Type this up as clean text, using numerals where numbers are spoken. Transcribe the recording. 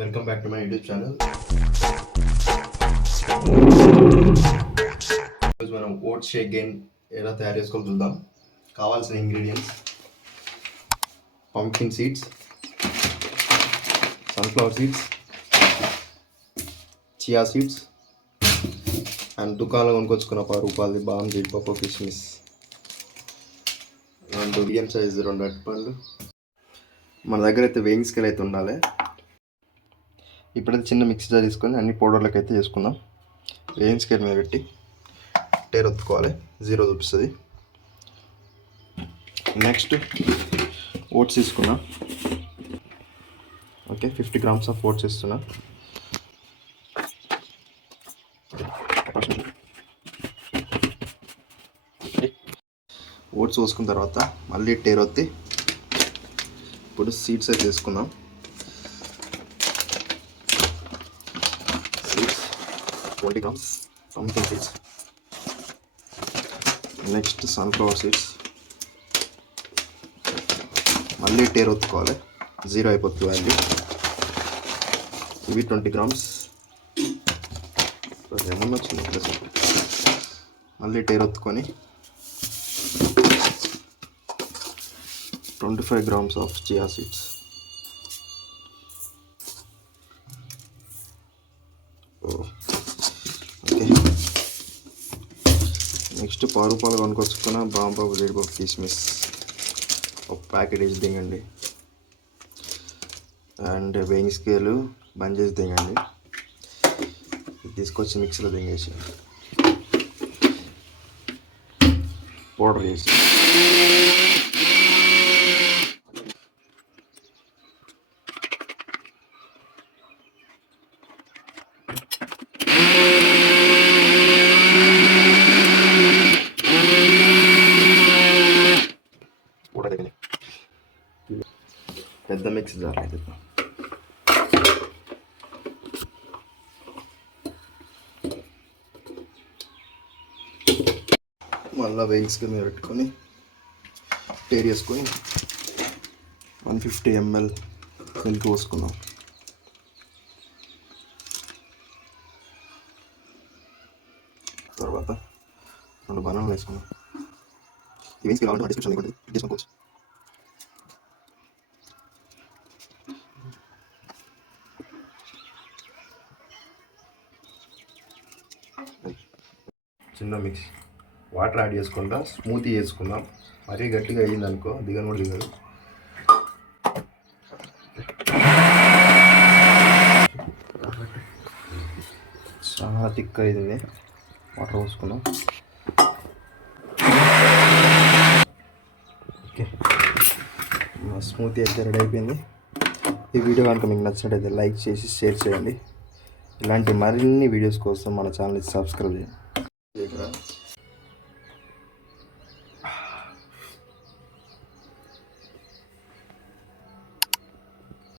Welcome back to my YouTube channel. ఈరోజు మనం ఓట్స్ షేక్ గేమ్ ఎలా తయారు చేసుకోవాలో చూద్దాం. కావాల్సిన ingredients: pumpkin seeds, sunflower seeds, chia seeds and దుకాణంలో కొనుక్కొచ్చుకున్న రూపాయలది బాదం, జీడిపప్పు, కిస్మిస్, 2 మీడియం సైజు 2 అరటిపండ్లు. మన దగ్గర అయితే వేయింగ్ స్కేల్ అయితే ఉండాలి. ఇప్పుడైతే చిన్న మిక్సీ జార్ తీసుకొని అన్ని పౌడర్లకు అయితే వేసుకుందాం. వేయింగ్ స్కేల్ మీద పెట్టి టేర్ ఒత్తుకోవాలి, 0 చూపిస్తుంది. నెక్స్ట్ ఓట్స్ తీసుకున్నా. ఓకే, 50 grams ఆఫ్ ఓట్స్ ఇస్తున్నా. ఓట్స్ పోసుకున్న తర్వాత మళ్ళీ టేర్ ఒత్తి ఇప్పుడు సీడ్స్ అయితే తీసుకుందాం. సీడ్స్ 20 grams pumpkin seeds. Next sunflower seeds మళ్ళీ టేర్ ఒత్తుకోవాలి, 0 అయిపోతుంది వాల్యూ. ఇవి 20 grams. ఏమన్నా వచ్చింది ప్లస్. మళ్ళీ టేర్ ఒత్తుకొని 25 grams of chia seeds. Okay, next రూపాయలు కొనుక్కొచ్చుకున్న బాంబాబు, జీడిపప్పు, కిస్మిస్ ఒక ప్యాకెట్ వేసి దిగండి. అండ్ వేయింగ్ స్కేలు బంద్ చేసి దిగండి. తీసుకొచ్చి మిక్సీలో దింగేసి పౌడర్ చేసి పెద్ద మిక్సీ జార్ అయితే మళ్ళీ వేయింగ్ స్కేల్ మీద పెట్టుకొని టేర్ చేసుకొని 150 ml మిల్క్ పోసుకుందాం. తర్వాత 2 బనానాలు వేసుకుందాం. ఈ వేయింగ్ స్కేల్ కావాలంటే డిస్క్రిప్షన్ ఇవ్వండి, తీసుకోవచ్చు. చిన్న మిక్స్ వాటర్ యాడ్ చేసుకుందాం, స్మూతీ చేసుకుందాం. మరీ గట్టిగా అయ్యింది అనుకో దిగను కూడా దిగదు. చాలా థిక్ అయింది, వాటర్ పోసుకుందాం. ఓకే, స్మూతీ అయితే రెడీ అయిపోయింది. ఈ వీడియో కనుక మీకు నచ్చినట్టయితే లైక్ చేసి షేర్ చేయండి. ఇలాంటి మరిన్ని వీడియోస్ కోసం మన ఛానల్ని సబ్స్క్రైబ్ చేయండి.